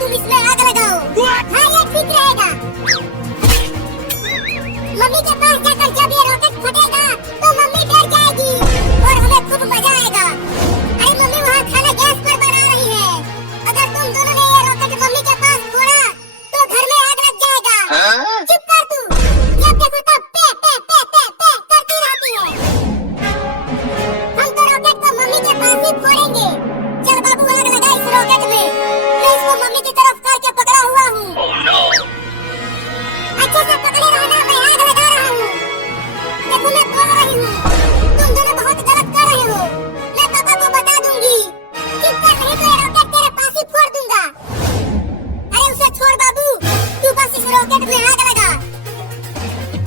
तुम इसमें आग लगाओ। हाँ ये ठीक रहेगा। मम्मी के पास जाकर जब ये रॉकेट फटेगा तो मम्मी डर जाएगी और हमें खूब मजा आएगा। अरे मम्मी वहाँ खाना गैस पर बना रही है। अगर तुम दोनों ने ये रॉकेट मम्मी के पास छोड़ा तो घर में आग लग जाएगा। चुप कर तू। जब देखो तब पे पे पे पे पे करती रहती है। हम तो रॉकेट को मम्मी के पास ही फोड़ेंगे। चल बाबू आग लगा इस रॉकेट में। मैं इसको मम्मी की तरफ करके पकड़ा हुआ हूँ। अच्छे से पकड़े रहना, मैं आग लगा रहा हूँ। देखो मैं बोल रही हूँ, तुम दोनों बहुत गलत कर रहे हो। मैं पापा को बता दूंगी। चुप कर, नहीं तो ये रॉकेट तेरे पास ही फोड़ दूंगा। अरे उसे छोड़ बाबू, तू बस इस रॉकेट में आग लगा।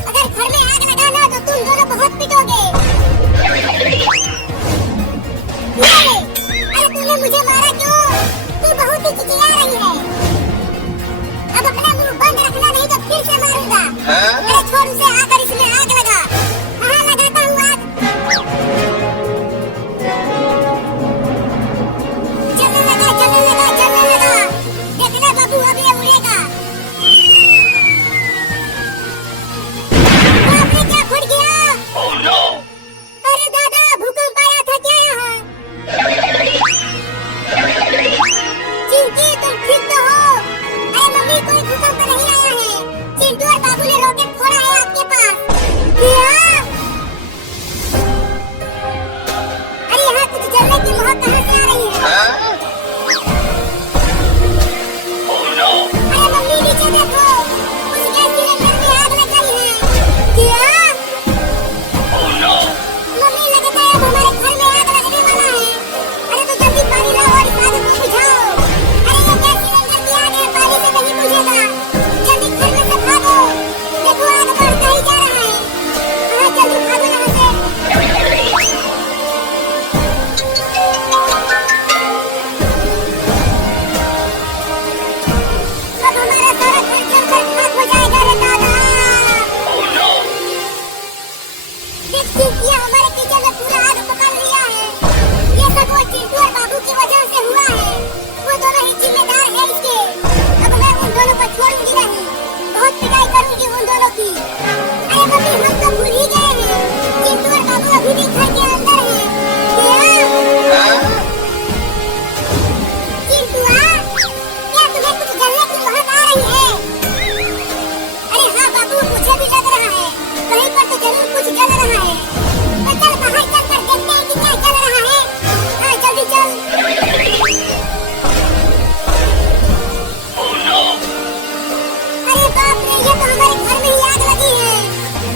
अगर घर में आग लगाना तो तुम दोनों बहुत पिटोगे। अरे तूने मुझे मारा क्यों? तू बहुत ही चिचिया रही है। अब अपना मुंह बंद रखना, नहीं तो फिर से मारूंगा। अरे छोड़ उसे, आकर इसमें आग लगा। हाँ लगाता हूँ आग। जलने लगा, जलने लगा, जलने लगा। देखना बाबू अब ये उड़ेगा। बाप रे क्या फट गया। अरे दादा भूकंप आया था क्या यहाँ? चिंकी तुम ठीक तो हो? अरे मम्मी कोई भूकंप नहीं आया है। चिंटू और बाबू ने रॉकेट फोड़ा है आपके पास। क्या? अरे यहाँ कुछ जलने की महक कहाँ से आ रही है? अरे मम्मी नीचे देखो, उस गैस सिलेंडर में आग लग गई है। क्या? मम्मी लगता है अब हमारे घर में आग लगने वाला है। अरे तो जल्दी पानी लाओ और इस आग को बुझाओ। अरे ये गैस सिलेंडर की आग है, पानी से नहीं बुझेगा। जल्दी घर में से भागो। देखो आग बढ़ता ही जा रहा है। हाँ जल्दी भागो यहाँ से। अब हमारा सारा घर जलकर खाक हो जाएगा रे दादा। देख चिंकिया, हमारे किचन में पूरा आग पकड़ लिया है। ये सब वो चिंटू और बाबू की वजह से हुआ है। वो दोनों ही जिम्मेदार है इसके। अब मैं उन दोनों को छोड़ूंगी नहीं, बहुत पिटाई करूंगी उन दोनों की। अरे मम्मी हम तो भूल ही गए हैं, चिंटू और बाबू अभी भी घर के अंदर हैं। चिंटुआ, क्या तुम्हें कुछ जलने की महक आ रही है? अरे हाँ बाबू, मुझे भी लग रहा है कहीं पर तो जरूर कुछ जल रहा है। तो चल बाहर चलकर देखते हैं कि क्या जल रहा है। हाँ जल्दी चल। अरे बाप रे, ये तो हमारे घर में ही आग लगी है।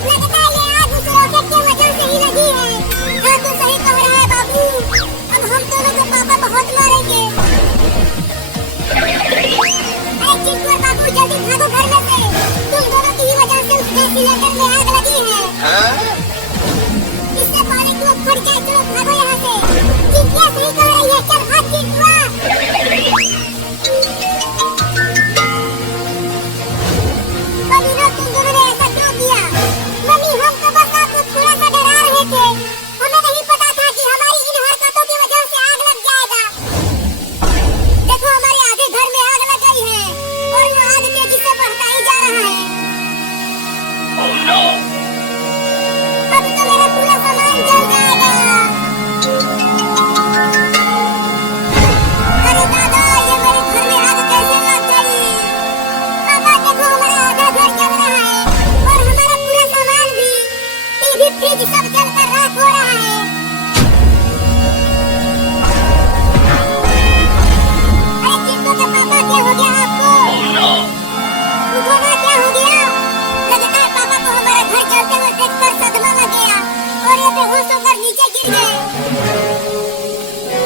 लगता है ये आग उस रॉकेट की वजह से ही लगी है। हाँ तो सही कह रहा है बाबू, अब हम दोनों को पापा बहुत मारेंगे। अरे चिंटू और बाबू जल्दी भागो घर में से। तुम दोनों की ही वजह से उस गैस सिलेंडर में आग लगी है। इससे पहले कि वो फट जाए, चलो भागो यहाँ से। चिंकिया सही कह रही है, चल भाग चिंटुआ। मम्मी तुम दोनों ने ऐसा क्यों किया? मम्मी हम तो बस आपको थोड़ा सा डरा रहे थे। हमें नहीं पता था कि हमारी इन हरकतों की वजह से आग लग जाएगा। देखो हमारे आधे घर में आग लग गई है और वो आग तेजी से बढ़ता ही जा रहा है। अब तो मेरा पूरा सामान जल जाएगा। अरे दादा, ये मेरे घर में आग कैसे लग गई? पापा देखो हमारा आधा घर जल रहा है और हमारा पूरा सामान भी, टीवी फ्रिज सब जलकर राख हो रहा है। अरे चिंटू के पापा, क्या हो गया आपको? उठोना, क्या हो गया? लगता है पापा को हमारा घर जलते हुए देखकर सदमा लग गया और ये बेहोश होकर नीचे गिर गए।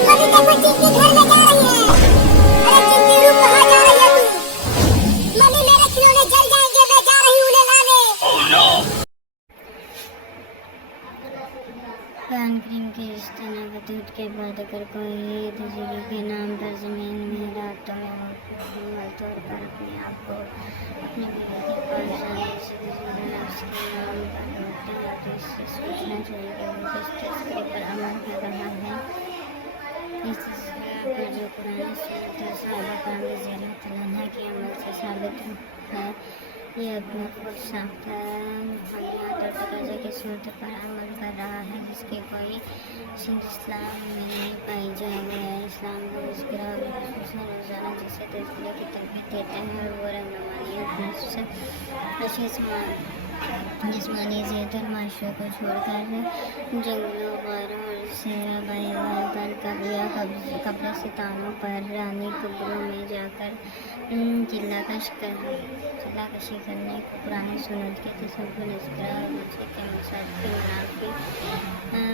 मम्मी देखो चिंकी घर में जा रही है। अरे चिंकी रुक, कहाँ जा रही है तू? मम्मी मेरे खिलौने जल जाएंगे, मैं जा रही हूँ उन्हें लाने। पान क्रीम के इस्तेमाल दूध के बाद अगर कोई दूसरे के नाम पर जमीन में रात तोड़े और मुकम्मल तौर पर अपने आप को अपनी बीवी की परेशानी से दूसरे नफ्स के नाम पर होते हैं तो इससे सोचना चाहिए कि वो किस तस्वीर पर अमल कर रहा है। इस तस्वीर पर जो पुराने सूरत साहबा का साबित है। ये अपने खुद साख्ता बुनियाद और तकाज़े के सूरत पर अमल कर रहा है जिसकी कोई सिंध इस्लाम में नहीं पाई जाए। गया इस्लाम को तज़किरा और खुसूसन रोज़ाना जिसे तज़किरे की तरबियत देता है और वो रहनुमाई जिस्मानी ज़ेहत और माशरे को छोड़कर जंगलों गारों और सहरा बायाबान पर कब्रिस्तानों पर रानी कब्रों में जाकर चिल्लाकशी करने को पुरानी सुन्नत के तसव्वुर तज़किरा और बच्चे के मकसद के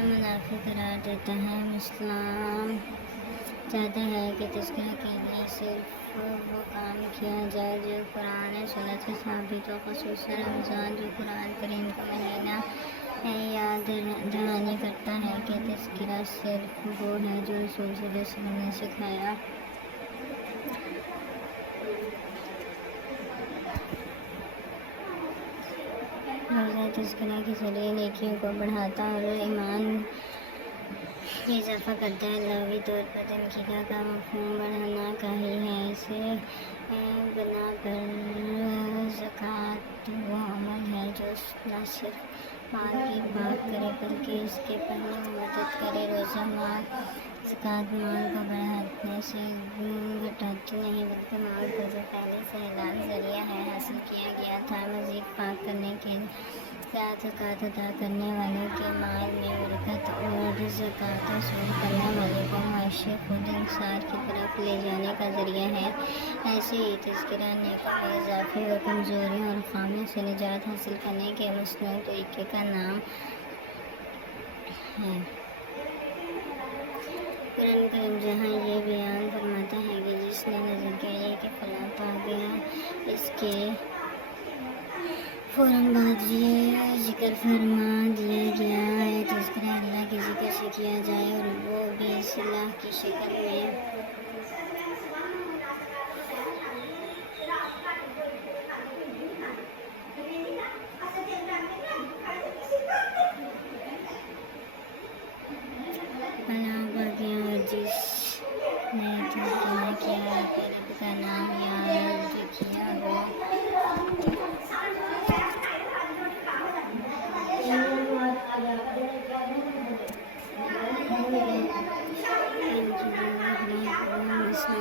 मुनाफी करार देता है। इस्लाम चाहता है कि तज़किरा के लिए सिर्फ वो काम किया जाए जो कुरान सुन्नत से साबित हो, ख़ुसूसन रमज़ान जो कुरान करीम का महीना है। याद दहानी करता है कि तज़किरा सिर्फ वो है जो रसूल सल्लल्लाहु अलैहि वसल्लम ने सिखाया। रोज़ा तज़किरा के ज़रिए नेकियों को बढ़ाता और ईमान में इजाफ़ा करता है। लग़वी तौर पर तनकीदा का मफ़हूम बढ़ाना का ही है। इसे बना पर ज़कात वो अमल है जो न सिर्फ माल की बात करे बल्कि इसके पढ़ने में मदद करे। रोज़ा माल ज़कात माल को बढ़ाने से घटाती नहीं बल्कि माल को जो पहले से हलाल ज़रिया है हासिल किया गया था मज़ीद पाक करने के साथ ज़कात अदा करने वाले के माल में बरकत और ज़कात वसूल करने वाले को माशी खुद इंसार की तरफ ले जाने का ज़रिया है। ऐसे ही तज़किरा नेकों में इजाफ़े और कमज़ोरियों और ख़ामियों से निजात हासिल करने के मसनून तरीक़े का नाम है। कुरान करीम जहाँ ये बयान फरमाता है कि जिसने नज़र किया कि फलां पा गया इसके फ़ौरन बाद ये ज़िक्र फरमा दिया गया है तज़किरा अल्लाह के ज़िक्र से किया जाए और वो भी इस्लाह की शक्ल में। फलां पा गया और जिसने तज़किरा किया कि रब का नाम याद किया हो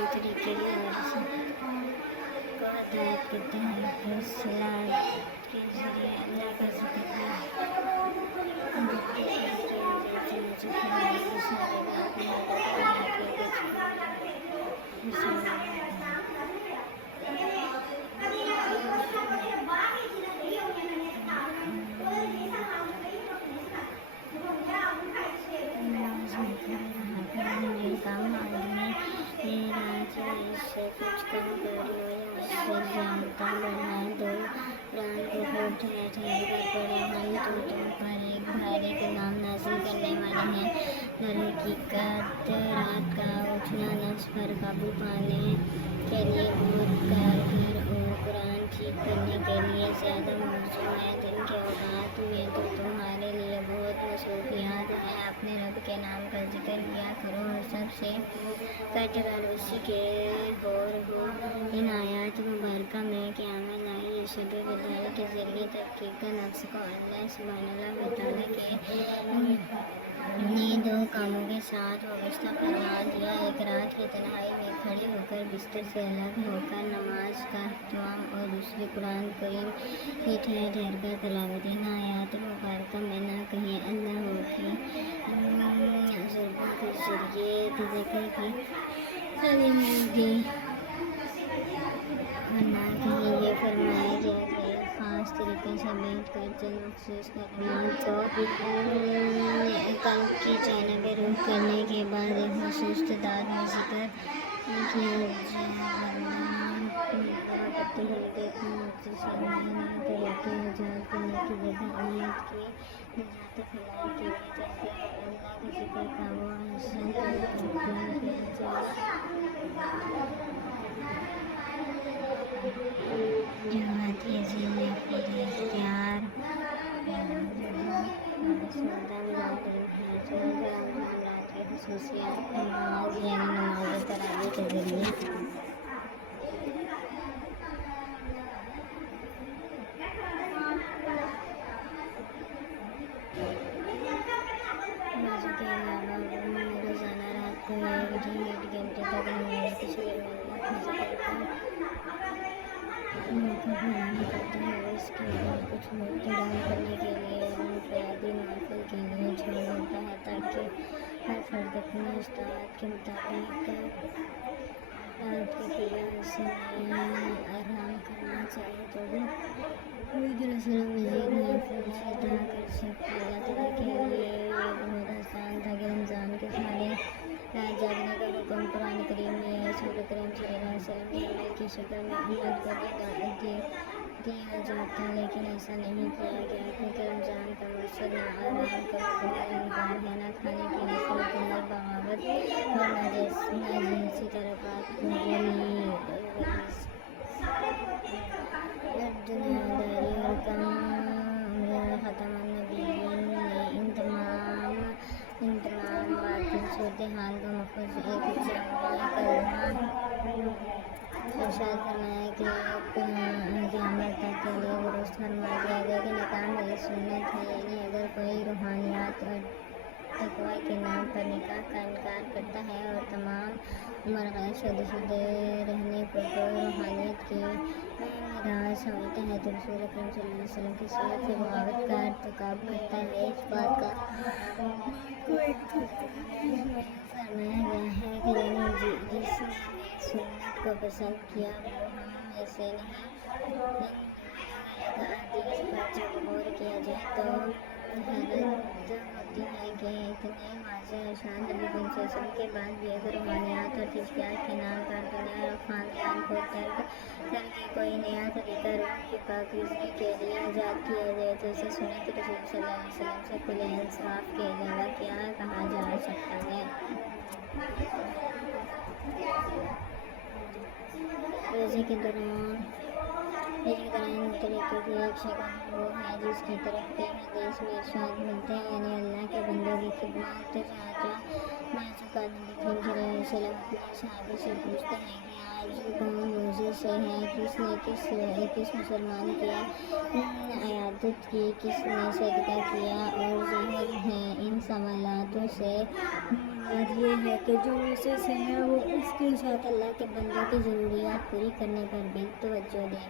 तरीके को हदायत करते हैं कि सलाद के ज़रिए अल्लाह का ज़िक्र से कुछ कम कर लो या उससे ज़्यादा बढ़ा दो। कुरान को खूब ठहर कर पढ़ो। हम तुम पर एक भारी गुनाह नाज़िल करने वाले हैं। दर हकीकत रात का उठना नफ्स पर काबू पाने के लिए बहुत कारगर और कुरान ठीक करने के लिए ज़्यादा मौजूद है। दिन के औकात में तो तुम्हारे लिए बहुत मसरूफियात हैं। अपने रब के नाम का जिक्र किया करो और सबसे कटकर उसी के और हो। इन आयात मुबारका में क़यामत लाई शब बदाई के ज़रिए तहक़ीक़ नफ्स को अल्लाह सुब्हानहू व तआला के ने दो कामों के साथ वाबस्ता फरमा दिया। एक रात की तन्हाई में खड़े होकर बिस्तर से अलग होकर नमाज का अहतमाम और दूसरी कुरान करीम की ठहर ठहर कर तिलावत। इन आयात मुबारका में न कहीं अल्लाह की ज़ुल्फ़ों के ज़रिए तज़किर की तालीम दी और न कहीं ये फरमाया गया कि ख़ास तरीके से बैठ कर चंद मखसूस कलमात को कल्ब की जानिब रुख करने के बाद एक मखसूस तादाद में ज़िक्र किया जाए। करते हुए देखना मखसूस तरीके ईजाद करने की जगह उम्मत की निजात फलाह के लिए तज़किरा और अल्लाह के ज़िक्र का वो अहसन तरीक़ा किया जाए जो आती है खुद इख्तियार सौदा रात की खसूसियात नमाज यानी नमाज तरावी के ज़रिए मौका प्रदान करता है। इसके बाद कुछ वक्त दान करने के लिए और मुनफरदी नवाफिल के लिए छोड़ देता है, ताकि हर फर्द अपनी इस्ताअत के मुताबिक रात की क्रिया में आराम करना चाहे तो भी दरअसल मज़ीद नवाफिल से अदा कर सकता है। अल्लाह ताला के लिए ये बहुत आसान था कि रमज़ान के सारे रात जागने का हुक्म कुरान करीम में रसूल करीम सल्लल्लाहु अलैहि वसल्लम के अमल की शक्ल में उम्मत को दिया जाता, लेकिन ऐसा नहीं किया गया, क्योंकि रमज़ान का मकसद ना आराम का मुकम्मल इनकार है, ना खाने पीने से मुकम्मल बगावत और ना जिनसी तरफ़ात दुनियादारी और कम उम्र ख़त्म नबीयीन ने इन तमाम बातिल सूरत हाल का मखसूस एक इरशाद फरमाया कि क़यामत तक के लिए दुरुस्त फरमा दिया गया कि निकाह मेरी सुन्नत है। यानी अगर कोई रूहानियत और तक़वा के नाम पर निकाह का इनकार करता है और तमाम उम्र गैर शादीशुदा रहने पर कोई रूहानियत की मीरास समझता है तो रसूल अकरम सल्लल्लाहु अलैहि वसल्लम की सीरत से बगावत का इर्तिकाब करता है। इस बात का फरमाया गया है कि यानी जिसने सुन्नत को पसंद किया वो हम में से नहीं। हदीस पर जब गौर किया जाए तो हैरत होती है कि इतने वाज़ेह इरशाद नबी करीम सल्लल्लाहु अलैहि वसल्लम के बाद भी अगर रूहानियत और तज़कियात के नाम पर दुनिया और ख़ानदान को तर्क करके कोई नया तरीका रूह की पाकीज़गी के लिए ईजाद किया जाए तो इसे सुन्नत रसूल सल्लल्लाहु अलैहि वसल्लम से खुले इंसाफ के अलावा क्या कहा जा सकता है। रोज़े के दौरान तरीक़े की एक शक्ल वो है जिसकी तरफ कई हदीस में इरशाद मिलते हैं, यानी अल्लाह के बंदों की खिदमत। चाचा महज़ूक़ नबी करीम सल्लल्लाहु अलैहि वसल्लम अपने सहाबा से पूछते हैं कि आज कौन रोज़े से है, किसने किस मुसलमान की अयादत की, किसने सदका किया। और ज़ाहिर है इन सवालातों से मुराद ये है कि जो रोज़े से है वो उसके साथ अल्लाह के बंदों की ज़रूरियात पूरी करने पर भी तवज्जो दें।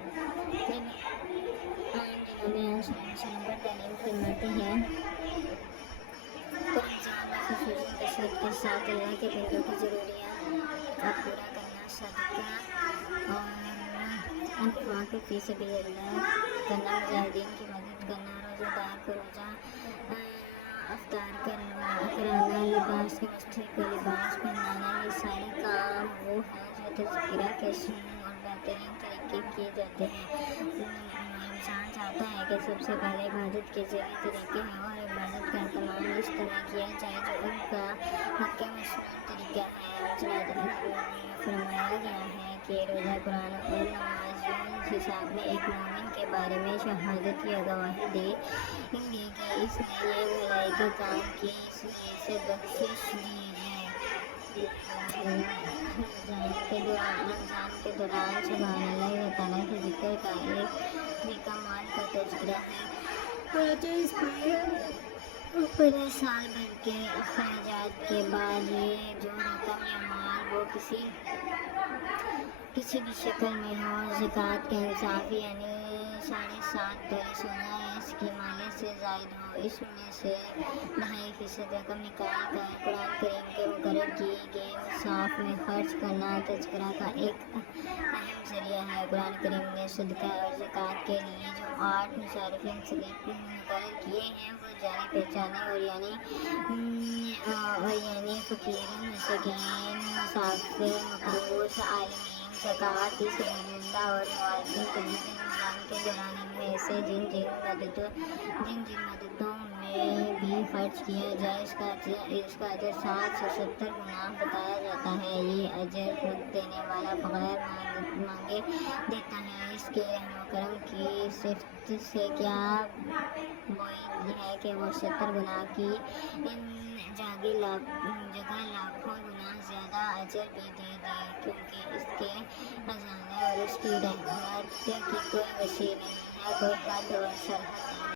आम दिनों में वसल्लम पर तालीम फरमाते हैं तो रमज़ान में ख़ुसूसी कसरत के साथ अल्लाह के बंदों की ज़रूरियात का पूरा करना, सदका और इन्फ़ाक़ फ़ी सबीलिल्लाह करना, मुजाहिदीन की मदद करना, रोज़ेदार को रोज़ा अफ्तार कराना, लिबास के मस्तिष्क को लिबास पहनाना, ये सारे काम वो हैं जो तज़किरा के सुन्न और बेहतरीन तरीके किए जाते हैं। इंसान चाहता है कि सबसे पहले इबादत के ज़रिए तरीके हैं और इबादत का एहतमाम इस तरह किया जाए जो उनका हक़ मसनून तरीका है। फरमाया गया है कि रोज़ा, कुरान और नमाज़ यूं हिसाब में एक मोमिन के बारे में शहादत की गवाही देंगे कि इसने ये भलाई के काम किए, इसलिए इसे बख्शिश दी है। रमज़ान के दौरान सुभान अल्लाह व तआला के ज़िक्र का एक तरीका मान का तज़किरा है तो इस पूरे साल भर के अखराजात के बाद ये जो रकम या माल वो किसी भी शक्ल में हो, ज़कात के इंसाफ़ी यानी 7.5 तोले सोना या इसकी माले से ज़ायद हो, इसमें से 2.5% रकम निकाल कर कुरान करीम के मुकर्रर किए गए निसाब में खर्च करना तज़किरा का एक अहम ज़रिया है। कुरान करीम ने सदका और ज़कात के लिए जो 8 मुसारिफ़ीन सलीब मुकर्रर किए हैं वो जाने पहचाने और यानी फ़कीर, मसाकीन, मुसाफिर, मकरूज़, आलिमीन, ज़कात फ़ी सबीलिल्लाह और मुआज़िन रमज़ान के दौरान इनमें से जिन मददों में भी खर्च किया जाए इसका अजर 60 से 70 गुना बताया जाता है। ये अजर खुद देने वाला बग़ैर मांगे देता है। इसके रहम करम की सिफ़त से क्या बुआद है कि वो 70 गुना की जगह लाखों गुना ज़्यादा अजर भी दे दे, क्योंकि इसके खजाने और इसकी रहमत की कोई वसी नहीं है, कोई हद और सरहद नहीं।